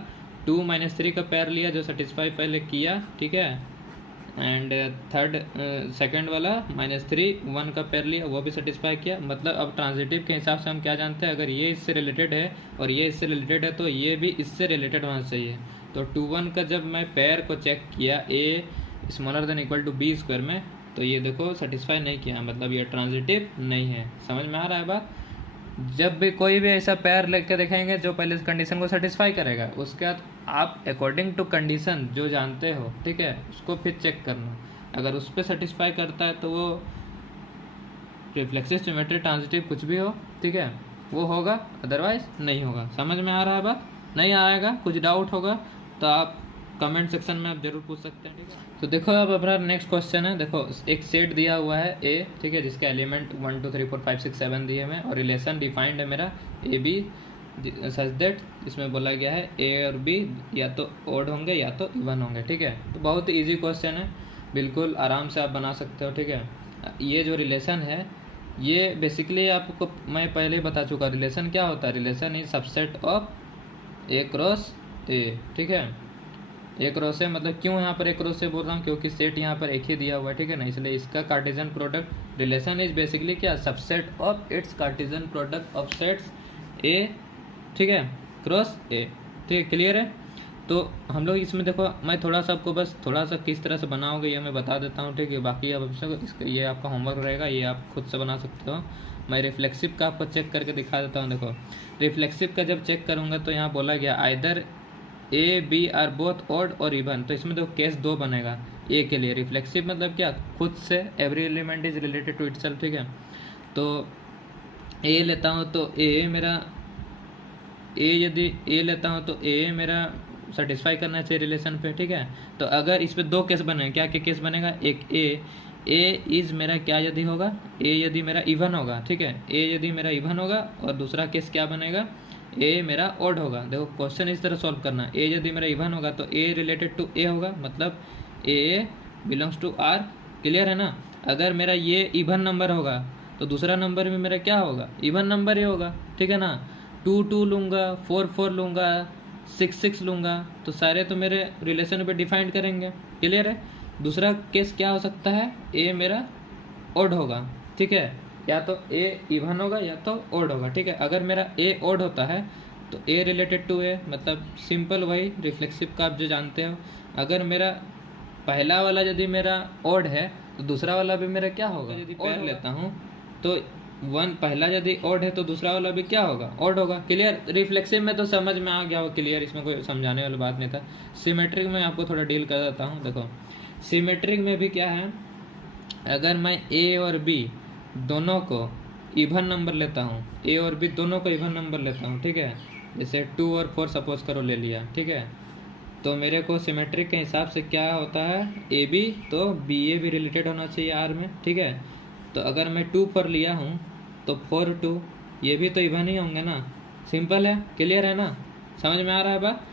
2 - 3 का पेयर लिया जो सेटिस्फाई पहले किया, ठीक है। एंड थर्ड सेकंड वाला -3 1 का पेयर लिया, वो भी सेटिस्फाई किया। मतलब अब ट्रांजिटिव के हिसाब से हम क्या जानते हैं, अगर ये इससे रिलेटेड है और ये इससे रिलेटेड है तो ये भी इससे रिलेटेड होना चाहिए। तो 2 1 का जब मैं पेयर को चेक किया a > b स्क्वायर में, तो ये देखो सेटिस्फाई नहीं किया, मतलब ये ट्रांजिटिव नहीं है। समझ में आ रहा है बात? जब भी कोई भी ऐसा पेयर लेके देखेंगे जो पहले इस कंडीशन को सेटिस्फाई करेगा, उसके बाद आप अकॉर्डिंग टू कंडीशन जो जानते हो, ठीक है, उसको फिर चेक करना। अगर उस पर सेटिस्फाई करता है तो वो रिफ्लेक्सिव, सिमेट्रिक, ट्रांजिटिव कुछ भी हो, ठीक है, वो होगा, अदरवाइज नहीं होगा। समझ में आ रहा है बात? नहीं आएगा, कुछ डाउट होगा तो आप कमेंट सेक्शन में आप जरूर पूछ सकते हैं, ठीक है। तो देखो अब अपना नेक्स्ट क्वेश्चन है, देखो एक सेट दिया हुआ है ए, ठीक है, जिसका एलिमेंट 1 2 3 4 5 6 7 दिए हुए और रिलेशन डिफाइंड है मेरा ए बी सच दैट, इसमें बोला गया है ए और बी या तो ओड होंगे या तो इवन होंगे, ठीक है। तो बहुत इजी क्वेश्चन है, बिल्कुल आराम से आप बना सकते हो, ठीक है। ये जो रिलेशन है ये बेसिकली आपको मैं पहले ही बता चुका, रिलेशन क्या होता है, relation is subset of A cross ए, ठीक है। ए क्रॉस ए मतलब क्यों यहाँ पर ए क्रॉस ए बोल रहा हूँ, क्योंकि सेट यहाँ पर एक ही दिया हुआ है, ठीक है ना, इसलिए इसका Cartesian product relation is basically क्या, subset of its Cartesian product of sets A, ठीक है, क्रॉस ए, ठीक है। क्लियर है? तो हम लोग इसमें देखो, मैं थोड़ा सा आपको बस थोड़ा सा किस तरह से बनाओगे ये मैं बता देता हूँ, ठीक है। बाकी अब इसका ये आपका होमवर्क रहेगा, ये आप खुद से बना सकते हो। मैं रिफ्लेक्सिव का आपको चेक करके दिखा देता हूँ। देखो रिफ्लेक्सिव का जब चेक करूँगा तो यहाँ बोला गया either a b or both odd और इवन, तो इसमें देखो केस 2 बनेगा ए के लिए। रिफ्लेक्सिव मतलब क्या, खुद से, every element is related to itself, ठीक है। तो ए लेता हूँ तो ए मेरा, ए यदि ए लेता हूँ तो ए मेरा सेटिस्फाई करना चाहिए रिलेशन पे, ठीक है। तो अगर इस पे 2 केस बने, क्या क्या केस बनेगा, एक ए इज मेरा क्या यदि होगा, ए यदि मेरा इवन होगा, ठीक है, ए यदि मेरा इवन होगा, और दूसरा केस क्या बनेगा, ए मेरा ऑड होगा। देखो क्वेश्चन इस तरह सॉल्व करना, ए यदि मेरा इवन होगा तो ए रिलेटेड टू ए होगा, मतलब ए बिलोंग्स टू आर। क्लियर है ना? अगर मेरा ये इवन नंबर होगा तो दूसरा नंबर भी मेरा क्या होगा, इवन नंबर ही होगा, ठीक है ना। 2 2 लूँगा, 4 4 लूँगा, 6 6 लूँगा, तो सारे तो मेरे रिलेशन पे डिफाइंड करेंगे। क्लियर है? दूसरा केस क्या हो सकता है, ए मेरा ऑड होगा, ठीक है, या तो ए इवन होगा या तो ऑड होगा, ठीक है। अगर मेरा ए ऑड होता है तो ए रिलेटेड टू ए, मतलब सिंपल वही रिफ्लेक्सिव का आप जो जानते हो। अगर मेरा पहला वाला यदि मेरा ऑड है तो दूसरा वाला भी मेरा क्या होगा, यदि पेयर लेता हूँ तो 1 पहला यदि ऑड है तो दूसरा वाला भी क्या होगा, ऑड होगा। क्लियर? रिफ्लेक्सिव में तो समझ में आ गया हो, क्लियर, इसमें कोई समझाने वाली बात नहीं था। सिमेट्रिक में आपको थोड़ा डील कर देता हूँ। देखो सिमेट्रिक में भी क्या है, अगर मैं ए और बी दोनों को इवन नंबर लेता हूँ, ए और बी दोनों को इवन नंबर लेता हूँ, ठीक है, जैसे 2 और 4 सपोज करो ले लिया, ठीक है, तो मेरे को सिमेट्रिक के हिसाब से क्या होता है, ए बी तो बी ए भी रिलेटेड होना चाहिए आर में, ठीक है। तो अगर मैं 2 पर लिया हूँ तो 4 2 ये भी तो इवन ही होंगे ना, सिंपल है। क्लियर है ना? समझ में आ रहा है बात?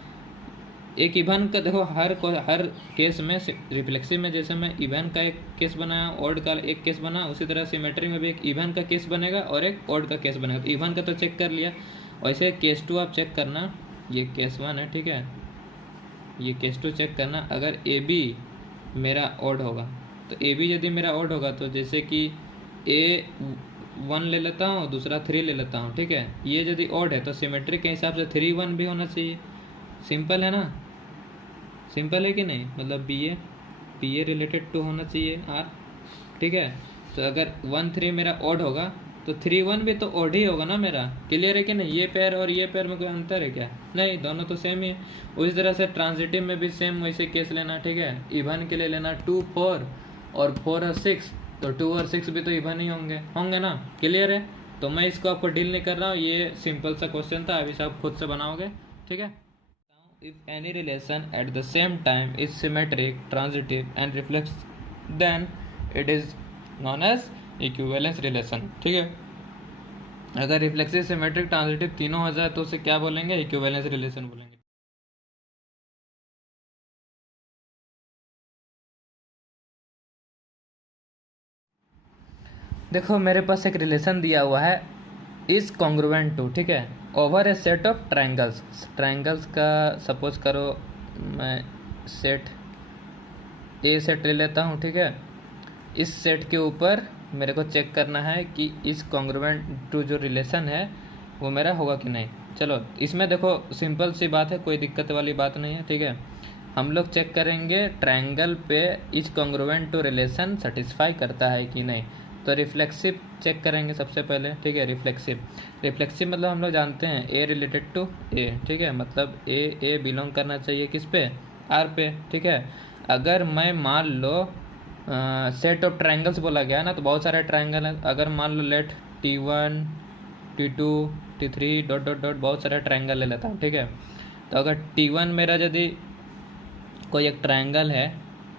एक इवन का देखो हर केस में, रिफ्लेक्सिव में जैसे मैं इवन का एक केस बनाया, ऑड का एक केस बना, उसी तरह सिमेट्रिक में भी एक इवन का केस बनेगा और एक ऑड का केस बनेगा। तो इवन का तो चेक कर लिया, वैसे केस 2 आप चेक करना, ये केस 1 है, ठीक है, ये केस 2 चेक करना। अगर ए बी मेरा ऑड होगा तो ए बी यदि मेरा ऑड होगा तो जैसे कि ए 1 ले लेता हूँ, दूसरा 3 ले लेता हूँ, ठीक है, ये यदि ऑड है तो सिमेट्रिक के हिसाब से 3 1 भी होना चाहिए। सिंपल है ना? सिंपल है कि नहीं? मतलब बी ए रिलेटेड टू होना चाहिए आर, ठीक है। तो अगर 1 3 मेरा ऑड होगा तो 3 1 भी तो ऑड ही होगा ना मेरा। क्लियर है कि नहीं? ये पेयर और ये पेयर में कोई अंतर है क्या? नहीं, दोनों तो सेम ही है। उसी तरह से ट्रांजिटिव में भी सेम वैसे केस लेना, ठीक है। इवन के लिए लेना 2 4 और 4 और 6, तो 2 और 6 भी तो इवन ही होंगे ना। क्लियर है? तो मैं इसको आपको डील नहीं कर रहा हूँ, ये सिंपल सा क्वेश्चन था, अभी से आप खुद से बनाओगे, ठीक है। If any relation at the same time is symmetric, transitive and reflex, then it is known as equivalence relation, ठीक है। अगर रिफ्लेक्सिव, सिमेट्रिक, ट्रांजिटिव तीनों हो जाए तो उसे क्या बोलेंगे? इक्विवेलेंस रिलेशन बोलेंगे। देखो मेरे पास एक रिलेशन दिया हुआ है, इज कॉन्ग्रुएंट टू, ठीक है, over a set of triangles. Triangles का सपोज करो मैं सेट ए सेट ले लेता हूँ, ठीक है। इस सेट के ऊपर मेरे को चेक करना है कि इस कॉन्ग्रुएंट टू जो रिलेशन है वो मेरा होगा कि नहीं। चलो इसमें देखो सिंपल सी बात है, कोई दिक्कत वाली बात नहीं है, ठीक है। हम लोग चेक करेंगे ट्रायंगल पे इस कॉन्ग्रुएंट टू रिलेशन सेटिस्फाई करता है कि नहीं। तो रिफ्लेक्सिव चेक करेंगे सबसे पहले, ठीक है। रिफ्लेक्सिव मतलब हम लोग जानते हैं ए रिलेटेड टू ए, ठीक है, मतलब ए बिलोंग करना चाहिए किस पे? आर पे, ठीक है। अगर मैं मान लो सेट ऑफ ट्रायंगल्स बोला गया ना, तो बहुत सारे ट्रायंगल हैं। अगर मान लो let T1 T2 T3 dot dot dot बहुत सारे ट्रायंगल ले लेता हूँ, ठीक है। तो अगर T1 मेरा यदि कोई एक ट्रायंगल है,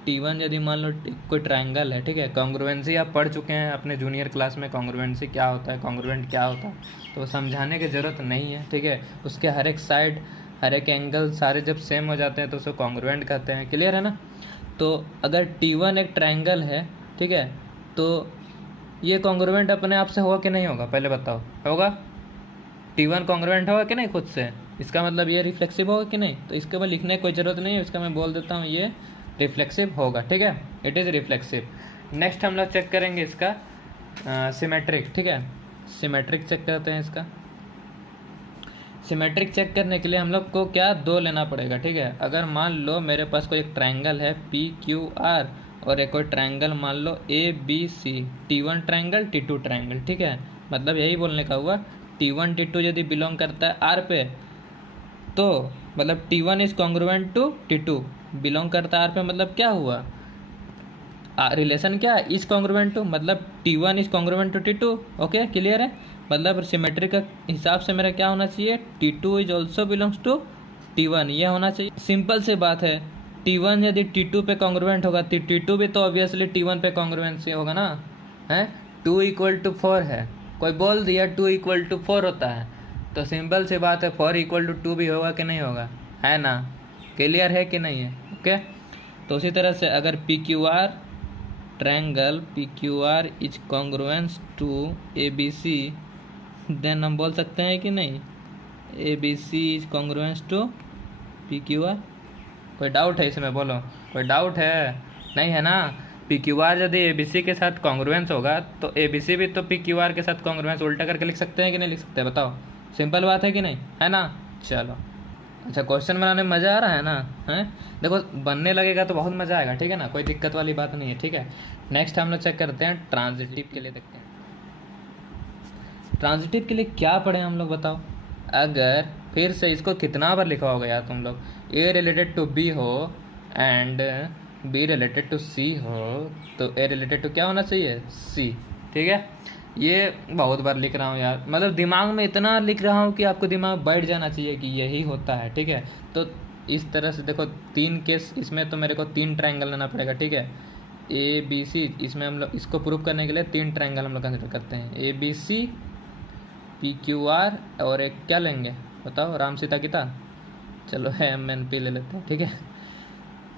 T1 यदि मान लो कोई ट्रायंगल है, ठीक है। कॉन्ग्रुएंसी आप पढ़ चुके हैं अपने जूनियर क्लास में, कॉन्ग्रुएंसी क्या होता है, कॉन्ग्रुएंट क्या होता है, तो समझाने की ज़रूरत नहीं है, ठीक है। उसके हर एक साइड, हर एक एंगल सारे जब सेम हो जाते हैं तो उसको कॉन्ग्रुएंट कहते हैं। क्लियर है ना? तो अगर T1 एक ट्रायंगल है, ठीक है, तो ये कॉन्ग्रुएंट अपने आप से होगा कि नहीं होगा? पहले बताओ, होगा? T1 कॉन्ग्रुएंट होगा कि नहीं खुद से? इसका मतलब ये रिफ्लेक्सिव होगा कि नहीं? तो इसके बाद लिखने की कोई ज़रूरत नहीं है, इसका मैं बोल देता हूँ ये रिफ्लेक्सिव होगा, ठीक है, इट इज़ रिफ्लेक्सिव। नेक्स्ट हम लोग चेक करेंगे इसका सिमेट्रिक, ठीक है। सिमेट्रिक चेक करते हैं इसका। सिमेट्रिक चेक करने के लिए हम लोग को क्या दो लेना पड़ेगा, ठीक है। अगर मान लो मेरे पास कोई एक ट्रायंगल है PQR और एक कोई ट्रायंगल मान लो ABC, T1 triangle T2 triangle, ठीक है। मतलब यही बोलने का हुआ, T1 T2 यदि बिलोंग करता है R पे, तो मतलब T1 is congruent to T2 belong करता है R पे, मतलब क्या हुआ? रिलेशन क्या? इज कॉन्ग्रुएंट टू, मतलब T1 is congruent to T2। Okay, clear है? मतलब सिमेट्री का हिसाब से मेरा क्या होना चाहिए? T2 is also belongs to T1, ये होना चाहिए। सिंपल सी बात है, T1 यदि T2 पे कॉन्ग्रुएंट होगा तो T2 भी तो ऑब्वियसली T1 पे कॉन्ग्रुएंसी होगा ना, है। 2 = 4 है, कोई बोल दिया 2 = 4 होता है, तो सिंपल सी बात है 4 = 2 भी होगा कि नहीं होगा, है ना? क्लियर है कि नहीं है? ओके। तो उसी तरह से अगर PQR triangle PQR is congruence to ABC, then हम बोल सकते हैं कि नहीं ABC is congruence to PQR। कोई डाउट है इसमें? बोलो, कोई डाउट है? नहीं है ना? PQR यदि ABC के साथ कॉन्ग्रुएंस होगा तो ABC भी तो PQR के साथ कॉन्ग्रुएंस उल्टा करके लिख सकते हैं कि नहीं लिख सकते? बताओ, सिंपल बात है कि नहीं, है ना? चलो अच्छा, क्वेश्चन बनाने में मज़ा आ रहा है ना? हैं, देखो बनने लगेगा तो बहुत मज़ा आएगा, ठीक है ना? कोई दिक्कत वाली बात नहीं है, ठीक है। नेक्स्ट हम लोग चेक करते हैं ट्रांजिटिव के लिए, देखते हैं ट्रांजिटिव के लिए क्या पढ़े हम लोग, बताओ। अगर फिर से इसको कितना बार लिखा होगा यार तुम लोग, A रिलेटेड टू B हो and B related to C हो, तो A रिलेटेड टू क्या होना चाहिए? C, ठीक है। ये बहुत बार लिख रहा हूँ यार, मतलब दिमाग में इतना लिख रहा हूँ कि आपको दिमाग बैठ जाना चाहिए कि यही होता है, ठीक है। तो इस तरह से देखो 3 केस, इसमें तो मेरे को 3 ट्रायंगल लेना पड़ेगा, ठीक है। ABC, इसमें हम लोग इसको प्रूव करने के लिए 3 ट्रायंगल हम लोग कंसिडर करते हैं, ABC PQR और एक क्या लेंगे बताओ, राम सीता गीता, चलो MNP ले लेते हैं, ठीक है।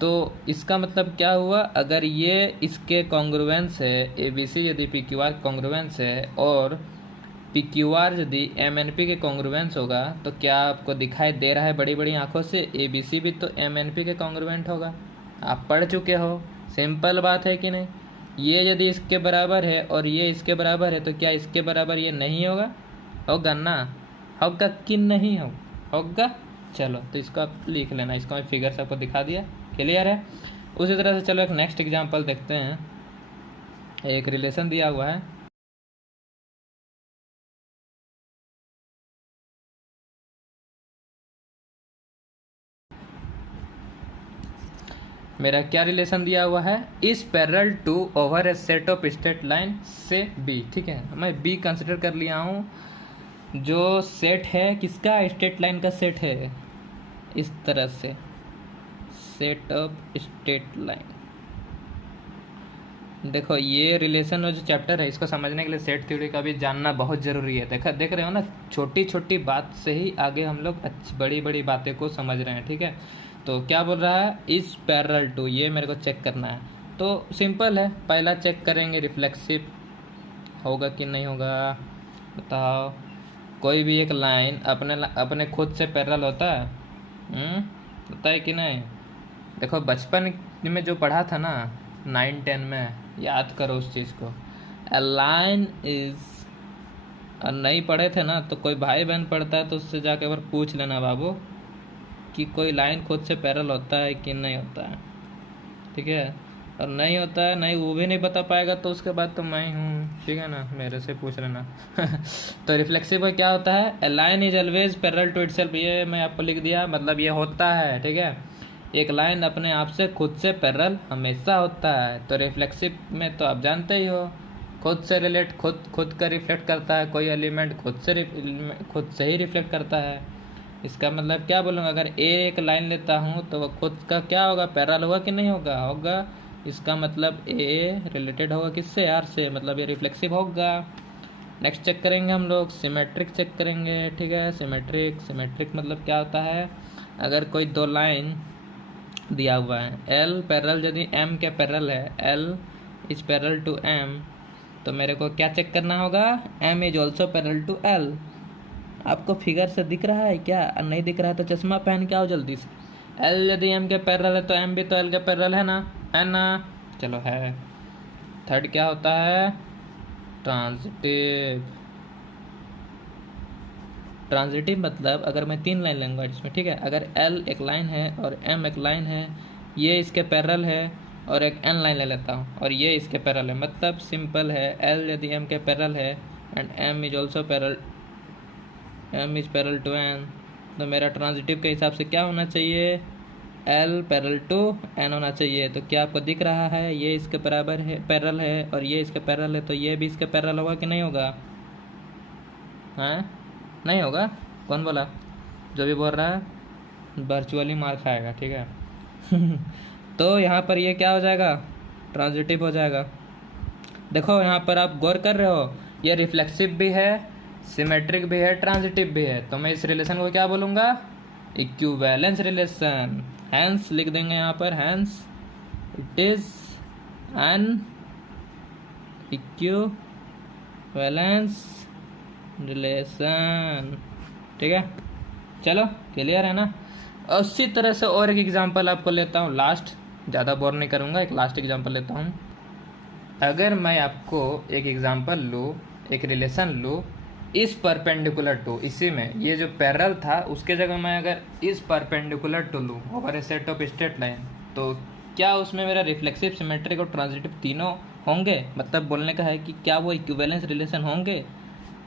तो इसका मतलब क्या हुआ? अगर ये इसके कॉन्ग्रुएंस है, ABC यदि PQR कॉन्ग्रुएंस है और PQR यदि MNP के कॉन्ग्रुएंस होगा, तो क्या आपको दिखाई दे रहा है बड़ी बड़ी आंखों से ABC भी तो MNP के कॉन्ग्रुएंट होगा? आप पढ़ चुके हो, सिंपल बात है कि नहीं? ये यदि इसके बराबर है और ये इसके बराबर है, तो क्या इसके बराबर ये नहीं होगा? होगा ना? होगा कि नहीं होगा? चलो तो इसको आप लिख लेना, इसको मैं फिगर से आपको दिखा दिया, क्लियर है। उसी तरह से चलो एक नेक्स्ट एग्जांपल देखते हैं। एक रिलेशन दिया हुआ है, मेरा क्या रिलेशन दिया हुआ है? Is parallel to over a set of straight line से B, ठीक है। मैं B कंसिडर कर लिया हूँ, जो सेट है किसका? स्ट्रेट लाइन का सेट है, इस तरह से सेट ऑफ स्ट्रेट लाइन, देखो ये रिलेशन और जो चैप्टर है इसको समझने के लिए सेट थ्योरी का भी जानना बहुत ज़रूरी है। देख रहे हो ना, छोटी छोटी बात से ही आगे हम लोग बड़ी बड़ी बातें को समझ रहे हैं, ठीक है। तो क्या बोल रहा है, इज पैरेलल टू, ये मेरे को चेक करना है। तो सिंपल है, पहला चेक करेंगे रिफ्लेक्सिव होगा कि नहीं होगा, बताओ। कोई भी एक लाइन अपने खुद से पैरेलल होता है, होता है कि नहीं। देखो बचपन में जो पढ़ा था ना 9-10 में, याद करो उस चीज़ को। अ लाइन इज, और नहीं पढ़े थे ना तो कोई भाई बहन पढ़ता है तो उससे जाके एक बार पूछ लेना बाबू कि कोई लाइन खुद से पैरेलल होता है कि नहीं होता है, ठीक है। और नहीं होता है, नहीं वो भी नहीं बता पाएगा तो उसके बाद तो मैं हूँ, ठीक है ना, मेरे से पूछ लेना। तो रिफ्लेक्सिव में क्या होता है, a line is always parallel to itself, ये मैं आपको लिख दिया, मतलब ये होता है, ठीक है। एक लाइन अपने आप से खुद से पैरेलल हमेशा होता है। तो रिफ्लेक्सिव में तो आप जानते ही हो, खुद से रिलेट, खुद का रिफ्लेक्ट करता है, कोई एलिमेंट खुद से ही रिफ्लेक्ट करता है। इसका मतलब क्या बोलूँगा, अगर एक लाइन लेता हूँ तो वह खुद का क्या होगा, पैरेलल होगा कि नहीं होगा, होगा। इसका मतलब ए रिलेटेड होगा किससे, आर से, मतलब ये रिफ्लेक्सिव होगा। नेक्स्ट चेक करेंगे हम लोग, सिमेट्रिक चेक करेंगे, ठीक है। सिमेट्रिक मतलब क्या होता है, अगर कोई दो लाइन दिया हुआ है, एल पैरेलल, यदि एम के पैरेलल है, l is parallel to m, तो मेरे को क्या चेक करना होगा, m is also parallel to l. आपको फिगर से दिख रहा है क्या, नहीं दिख रहा है तो चश्मा पहन के आओ जल्दी से। एल यदि एम के पैरेलल है तो एम भी तो एल के पैरेलल है ना, है ना, चलो है। थर्ड क्या होता है, ट्रांजिटिव। ट्रांजिटिव मतलब अगर मैं 3 लाइन लूँगा इसमें, ठीक है, अगर एल एक लाइन है और एम एक लाइन है, ये इसके पैरेलल है, और एक एन लाइन ले लेता हूँ और ये इसके पैरेलल है, मतलब सिंपल है, एल यदि एम के पैरेलल है and m is also parallel, m is parallel to n, तो मेरा ट्रांजिटिव के हिसाब से क्या होना चाहिए, एल पैरेलल टू एन होना चाहिए। तो क्या आपको दिख रहा है, ये इसके बराबर है, पैरेलल है, और ये इसके पैरेलल है, तो ये भी इसके पैरेलल होगा कि नहीं होगा, हाँ नहीं होगा, कौन बोला, जो भी बोल रहा है वर्चुअली मार खाएगा, ठीक है। तो यहाँ पर ये क्या हो जाएगा, ट्रांजिटिव हो जाएगा। देखो यहाँ पर आप गौर कर रहे हो, ये रिफ्लेक्सिव भी है, सिमेट्रिक भी है, ट्रांजिटिव भी है, तो मैं इस रिलेशन को क्या बोलूँगा, इक्विवेलेंस रिलेशन। हैंस लिख देंगे यहाँ पर, hence it is an equivalence relation, ठीक है। चलो क्लियर है ना। उसी तरह से और एक एग्जांपल आपको लेता हूँ, लास्ट, ज़्यादा बोर नहीं करूँगा, एक लास्ट एग्जांपल लेता हूँ। अगर मैं आपको एक एग्जांपल लूँ, एक रिलेशन लूँ, इस परपेंडिकुलर टू, इसी में ये जो पैरेलल था उसके जगह मैं अगर इस परपेंडिकुलर टू लूँ over a set of straight line, तो क्या उसमें मेरा रिफ्लेक्सिव, सिमेट्रिक और ट्रांजिटिव तीनों होंगे। मतलब बोलने का है कि क्या वो इक्विवेलेंस रिलेशन होंगे,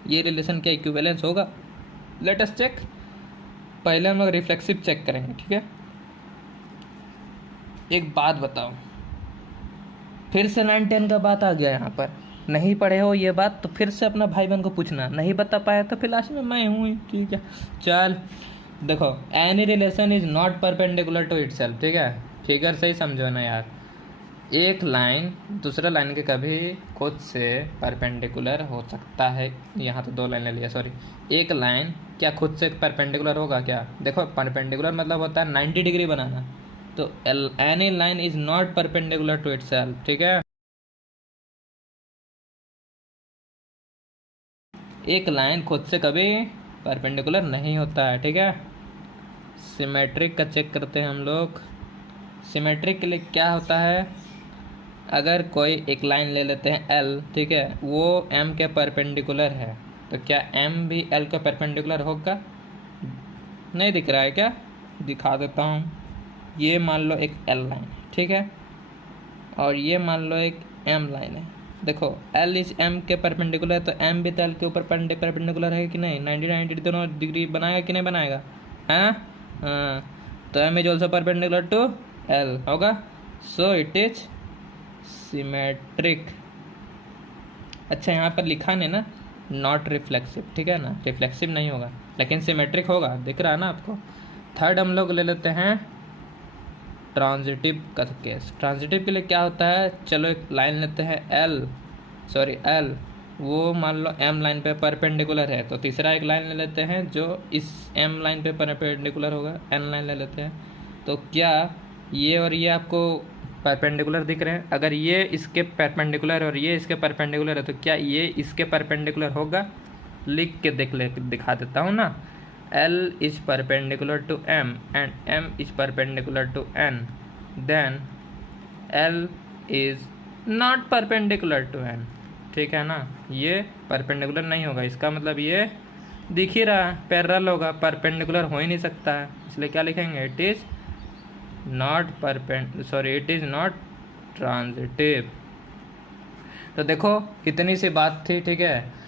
ये रिलेशन क्या इक्विवेलेंस होगा। Let us check. पहले हम लोग रिफ्लेक्सिव चेक करेंगे, ठीक है। एक बात बताओ, फिर से 9-10 का बात आ गया यहाँ पर, नहीं पढ़े हो ये बात तो फिर से अपना भाई बहन को पूछना, नहीं बता पाया तो फिर लास्ट में मैं हूँ, ठीक है। चल देखो, any relation is not perpendicular to itself, ठीक है। फिगर से ही समझो ना यार, एक लाइन दूसरा लाइन के कभी खुद से परपेंडिकुलर हो सकता है, यहाँ तो 2 लाइन ले लिया, सॉरी। एक लाइन क्या खुद से परपेंडिकुलर होगा क्या, देखो परपेंडिकुलर मतलब होता है 90 डिग्री बनाना, तो any line is not perpendicular to itself, ठीक है। एक लाइन खुद से कभी परपेंडिकुलर नहीं होता है, ठीक है। सिमेट्रिक का चेक करते हैं हम लोग। सिमेट्रिक के लिए क्या होता है, अगर कोई एक लाइन ले लेते हैं एल, ठीक है, वो एम के परपेंडिकुलर है, तो क्या एम भी एल के परपेंडिकुलर होगा, नहीं दिख रहा है क्या, दिखा देता हूँ। ये मान लो एक एल लाइन है, ठीक है, और ये मान लो एक एम लाइन है। देखो एल इज एम के परपेंडिकुलर है, तो एम भी तो एल के ऊपर परपेंडिकुलर है कि नहीं, 90 दोनों डिग्री बनाएगा कि नहीं बनाएगा, है ना, हाँ। तो m is also perpendicular to l होगा, सो इट इज सिमेट्रिक। अच्छा यहाँ पर लिखा नहीं ना, नॉट रिफ्लेक्सिव, ठीक है ना, रिफ्लेक्सिव नहीं होगा लेकिन सिमेट्रिक होगा, दिख रहा है ना आपको। थर्ड हम लोग ले लेते हैं ट्रांजिटिव का केस। ट्रांजिटिव के लिए क्या होता है, चलो एक लाइन लेते हैं एल, वो मान लो एम लाइन पे परपेंडिकुलर है, तो तीसरा एक लाइन ले लेते हैं जो इस एम लाइन पे परपेंडिकुलर होगा, एन लाइन ले लेते हैं। तो क्या ये और ये आपको परपेंडिकुलर दिख रहे हैं? अगर ये इसके परपेंडिकुलर और ये इसके परपेंडिकुलर है तो क्या ये इसके परपेंडिकुलर होगा? लिख के दिखा देता हूँ ना। L is perpendicular to M and M is perpendicular to N, then L is not perpendicular to N। ठीक है ना, ये परपेंडिकुलर नहीं होगा, इसका मतलब ये दिख ही रहा है पैरेलल होगा, परपेंडिकुलर हो ही नहीं सकता है, इसलिए क्या लिखेंगे, इट इज़ नॉट ट्रांजिटिव। तो देखो कितनी सी बात थी, ठीक है।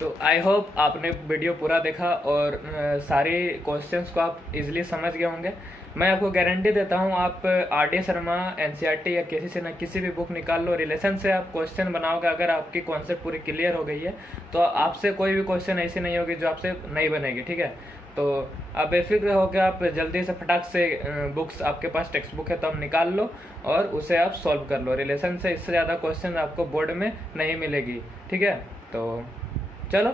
तो आई होप आपने वीडियो पूरा देखा और सारे क्वेश्चंस को आप इजीली समझ गए होंगे। मैं आपको गारंटी देता हूँ, आप RD शर्मा, NCERT या किसी से ना किसी भी बुक निकाल लो, रिलेशन से आप क्वेश्चन बनाओगे, अगर आपकी कॉन्सेप्ट पूरी क्लियर हो गई है तो आपसे कोई भी क्वेश्चन ऐसी नहीं होगी जो आपसे नहीं बनेगी, ठीक है। तो आप बेफिक्र होकर आप जल्दी से फटाक से बुक्स, आपके पास टेक्स्ट बुक है तो आप निकाल लो और उसे आप सॉल्व कर लो। रिलेशन से इससे ज़्यादा क्वेश्चन आपको बोर्ड में नहीं मिलेगी, ठीक है। तो चलो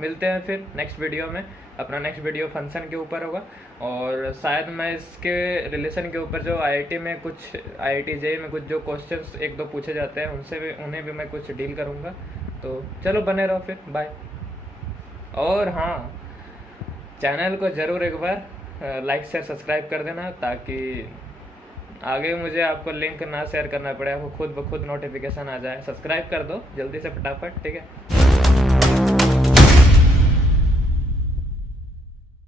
मिलते हैं फिर नेक्स्ट वीडियो में। अपना नेक्स्ट वीडियो फंक्शन के ऊपर होगा और शायद मैं इसके रिलेशन के ऊपर जो IIT में कुछ IIT JEE में कुछ जो क्वेश्चंस एक दो पूछे जाते हैं उन्हें भी मैं कुछ डील करूँगा। तो चलो बने रहो फिर, बाय। और हाँ, चैनल को ज़रूर एक बार लाइक शेयर सब्सक्राइब कर देना ताकि आगे मुझे आपको लिंक ना शेयर करना पड़े, आपको खुद ब खुद नोटिफिकेशन आ जाए। सब्सक्राइब कर दो जल्दी से फटाफट, ठीक है।